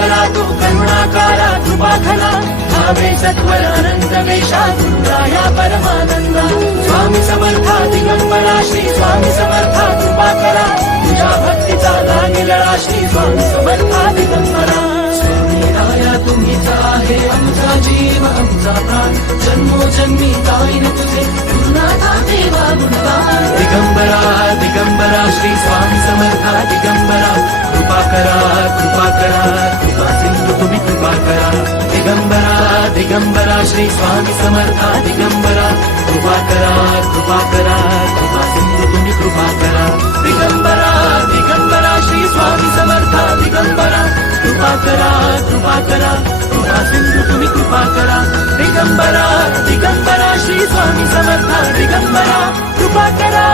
दिगंबरा तू करुणाकारा कृपाखला भावे सत्वर अनंत वेशा गुरुराया परमानंदा स्वामी समर्था दिगंबरा श्री स्वामी समर्था कृपाकरा तुझ्या भक्तीचा लागेला श्री स्वामी समर्था दिगंबरा स्वामी राया तुम्हीच आहे आमचा जीव आमचा प्राण जन्मोजन्मी गाईन तुझे गुरुनाथा देवा गुणगान दिगंबरा दिगंबरा श्री स्वामी समर्था दिगंबरा कृपा करा कृपा सिंधू तुम्ही कृपा करा दिगंबरा दिगंबरा श्री स्वामी समर्था दिगंबरा कृपा करा सिंधू तुम्ही कृपा करा दिगंबरा दिगंबरा श्री स्वामी समर्था दिगंबरा कृपा करा सिंधू तुम्ही कृपा करा दिगंबरा दिगंबरा श्री स्वामी समर्था दिगंबरा कृपा करा